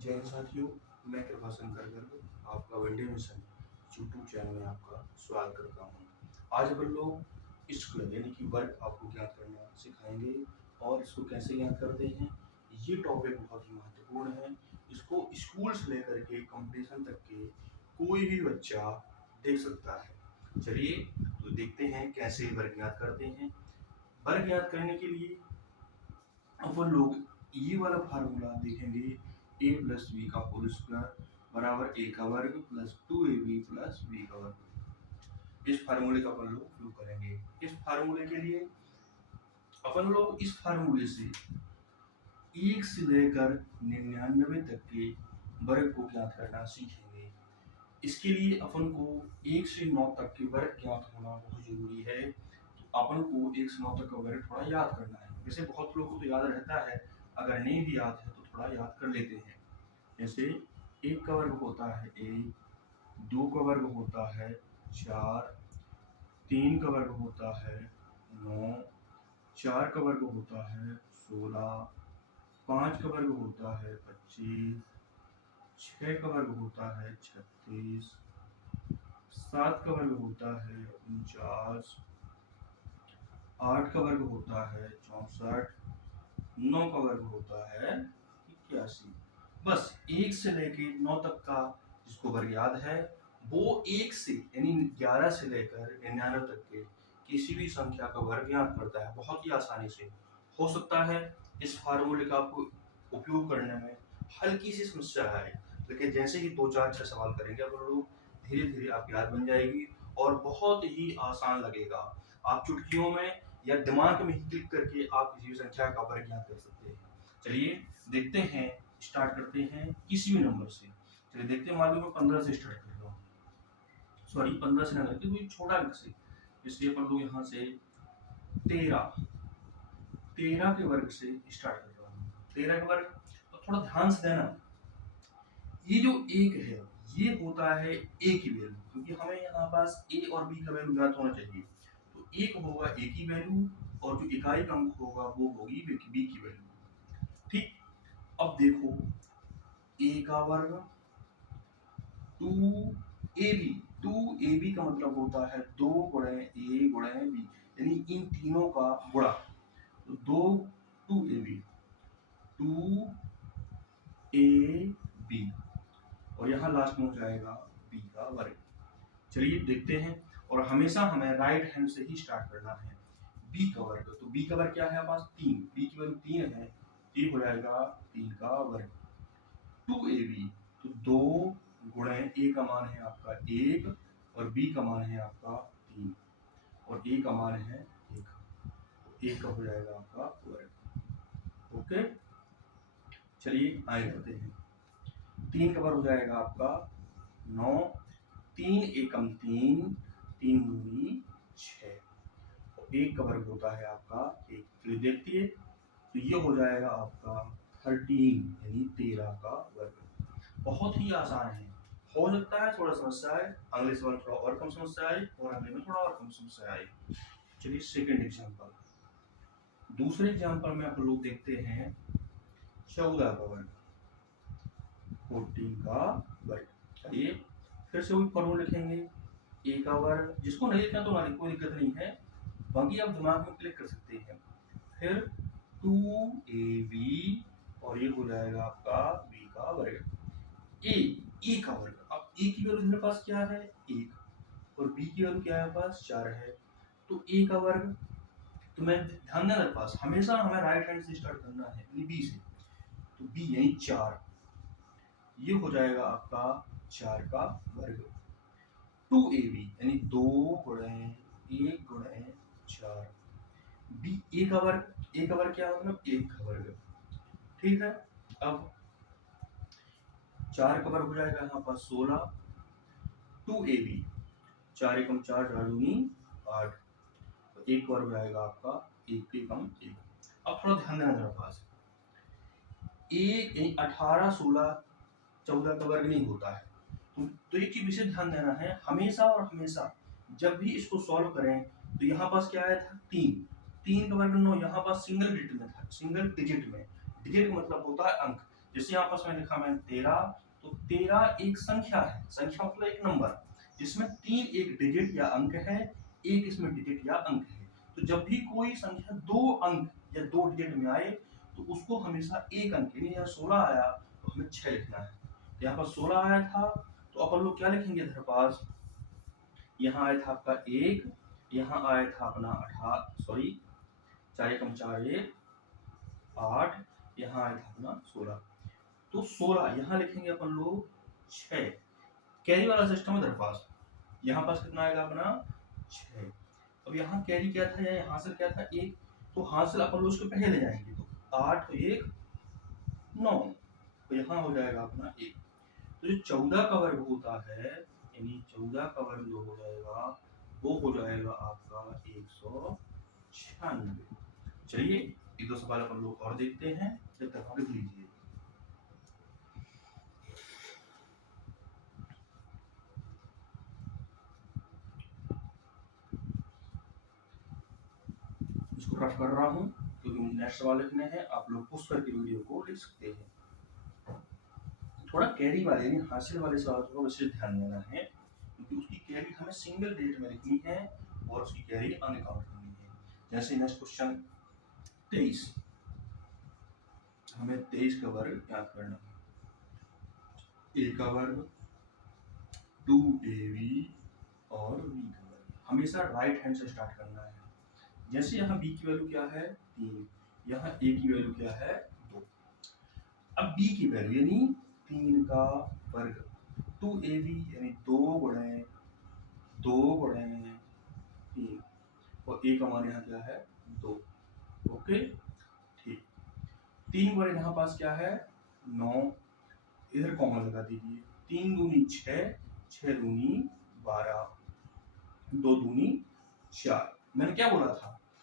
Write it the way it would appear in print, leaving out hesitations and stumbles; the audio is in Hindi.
जय हिंद साथियों, मैं कृपाशंकर गर्ग आपका वनडे मिशन यूट्यूब चैनल में आपका स्वागत करता हूँ। आज अपन लोग स्क्वायर यानी कि वर्ग आपको ज्ञात करना सिखाएंगे और इसको कैसे ज्ञात करते हैं। ये टॉपिक बहुत ही महत्वपूर्ण है। इसको स्कूल से लेकर के कंपटीशन तक के कोई भी बच्चा देख सकता है। चलिए तो देखते हैं कैसे वर्ग ज्ञात करते हैं। वर्ग ज्ञात करने के लिए अपन लोग ये वाला फार्मूला देखेंगे, ए प्लस बी का होल स्क्वायर बराबर ए का वर्ग प्लस 2ab प्लस बी का वर्ग। इस फार्मूले का अपन लोग उपयोग करेंगे। इस फार्मूले के लिए अपन लोग इस फार्मूले से 1 से लेकर 99 तक के वर्ग को ज्ञात करना सीखेंगे। इसके लिए अपन को 1 से 9 तक के वर्ग ज्ञात होना बहुत जरूरी है। तो अपन को 1 से 9 तक का वर्ग थोड़ा याद करना है। वैसे बहुत लोगों को तो याद रहता है, अगर नहीं भी याद है तो थोड़ा याद कर लेते हैं। जैसे 1 का वर्ग होता है 1, 2 का वर्ग होता है 4, 3 का वर्ग होता है 9, 4 का वर्ग होता है 16, 5 का वर्ग होता है 25, 6 का वर्ग होता है 36, 7 का वर्ग होता है 49, 8 का वर्ग होता है 64, 9 का वर्ग होता है 81। बस 1 से लेके 9 तक का जिसको वर्ग याद है वो 1 से यानी 11 से लेकर 99 तक के किसी भी संख्या का वर्ग ज्ञात करता है बहुत ही आसानी से। हो सकता है इस फार्मूले का आपको उपयोग करने में हल्की सी समस्या आए, लेकिन जैसे ही 2 4 6 सवाल करेंगे आप लोग धीरे धीरे आप याद बन जाएगी और बहुत ही आसान लगेगा। आप चुटकियों में या दिमाग में ही क्लिक करके आप किसी भी संख्या का वर्ग ज्ञात कर सकते हैं। चलिए देखते हैं, स्टार्ट करते हैं किसी भी नंबर से। चलिए देखते हैं, मान लो मैं 15 से स्टार्ट कर रहा हूँ, सॉरी 15 से ना करके कोई छोटा अंक से, इसलिए अपन लोग यहाँ से 13 के वर्ग से स्टार्ट कर रहा हूँ। 13 का वर्ग, तो थोड़ा ध्यान से देना, ये जो एक है ये होता है ए की वैल्यू, क्योंकि हमें यहाँ पास ए और बी का वैल्यू ज्ञात होना चाहिए। तो एक होगा ए की वैल्यू और जो इकाई का अंक होगा वो होगी बी की वैल्यू। ठीक, अब देखो ए का वर्ग 2ab का मतलब होता है 2 गुणे ए गुणे बी, यानी इन तीनों का गुणा। तो 2ab 2ab और यहाँ लास्ट में हो जाएगा बी का वर्ग। चलिए देखते हैं, और हमेशा हमें राइट हैंड से ही स्टार्ट करना है। बी का वर्ग, तो बी का वर्ग क्या है हमारे पास 3, बी की वैल्यू 3 है, ये हो जाएगा 3 का वर्ग। 2ab, तो 2 गुणे ए का मान है आपका 1 और बी का मान है आपका 3 और ए का मान है 1, तो 1 का हो जाएगा आपका वर्ग। ओके, चलिए आगे बढ़ते हैं। 3 का वर्ग हो जाएगा आपका 9, 3 एकम 3, 3 दूनी 6, और 1 का वर्ग होता है आपका 1। चलिए देखिए, तो ये हो जाएगा आपका 13 यानी 13 का वर्ग। बहुत ही आसान है। हो सकता है थोड़ा समस्या आए, अगले सवाल थोड़ा और कम समस्या आए और अगले में थोड़ा और कम समस्या आए। चलिए सेकंड एग्जांपल, दूसरे एग्जांपल में आप लोग देखते हैं 14 का वर्ग, 14 का वर्ग। चलिए फिर से वही फॉर्मूला लिखेंगे, ए का वर्ग, जिसको नहीं लिखना तो ना लिखो, कोई दिक्कत नहीं है, बाकी आप दिमाग में क्लिक कर सकते हैं। फिर 2ab और ये हो जाएगा आपका b का वर्ग। ए का वर्ग, अब ए की वैल्यू मेरे पास क्या है 1 और बी की वैल्यू क्या है मेरे पास 4 है, तो ए का वर्ग, तो मैं ध्यान देना मेरे पास हमेशा हमें राइट हैंड से स्टार्ट करना है यानी बी से, तो बी यानी 4, ये हो जाएगा आपका 4 का वर्ग। 2ab यानी 2 गुणे 1 गुणे 4, बी ए का वर्ग, ए का वर्ग क्या मतलब 1 का वर्ग। ठीक है, अब 4 का वर्ग हो जाएगा यहाँ पर 16, 2ab 4 एकम 4 4 दूनी 8, तो 1 वर्ग हो जाएगा आपका 1 एकम 1। अब थोड़ा ध्यान देना मेरे पास, 1 यानी 18 16 14 का वर्ग नहीं होता है। तो एक चीज विशेष ध्यान देना है, हमेशा और हमेशा जब भी इसको सॉल्व करें तो यहाँ पास क्या आया था 3 का वर्ग 9, यहाँ पास सिंगल डिजिट में था, सिंगल डिजिट में, डिजिट मतलब होता है अंक, जैसे यहाँ पास में लिखा मैंने 13, तो 13 एक संख्या है, संख्या मतलब एक नंबर जिसमें 3 एक डिजिट या अंक है, एक इसमें डिजिट या अंक है। तो जब भी कोई संख्या 2 अंक या 2 डिजिट में आए तो उसको हमेशा एक अंक, यानी यहाँ 16 आया तो हमें 6 लिखना है। यहाँ पर 16 आया था तो अपन लोग क्या लिखेंगे इधर पास, यहाँ आया था आपका 1, यहाँ आया था अपना 4 एकम 4 1 8, यहाँ आया था अपना 16, तो 16 यहाँ लिखेंगे अपन लोग 6। कैरी वाला सिस्टम है इधर पास, यहाँ पास कितना आएगा अपना 6। अब यहाँ कैरी क्या था या यहाँ से क्या था 1, तो हासिल अपन लोग उसके पहले ले जाएंगे, तो 8 और 1 9, तो यहाँ हो जाएगा अपना 1। तो जो 14 का वर्ग होता है, यानी 14 का वर्ग जो हो जाएगा वो हो जाएगा आपका 196। चलिए एक दो सवाल अपन लोग और देखते हैं, जब तक आप लिख लीजिए। इसको रफ कर रहा हूँ क्योंकि मुझे नेक्स्ट सवाल लिखने हैं, आप लोग पुश करके वीडियो को लिख सकते हैं। थोड़ा कैरी वाले यानी हासिल वाले सवाल को विशेष ध्यान देना है क्योंकि उसकी कैरी हमें सिंगल डिजिट में लिखनी है और उसकी कैरी अनकाउंट करनी है। जैसे नेक्स्ट क्वेश्चन 23, हमें 23 का वर्ग याद करना है। a का वर्ग 2ab और b का वर्ग, हमेशा राइट हैंड से स्टार्ट करना है। जैसे यहाँ b की वैल्यू क्या है 3, यहाँ a की वैल्यू क्या है 2। अब b की वैल्यू यानी 3 का वर्ग 2ab यानी 2 गुणे 3, और a का मान यहाँ क्या है 2। ओके ठीक, 3 गुणे यहाँ पास क्या है 9, इधर कॉमन लगा दीजिए, 3 दूनी 6, 6 दूनी 12, 2 दूनी 4। मैंने क्या बोला था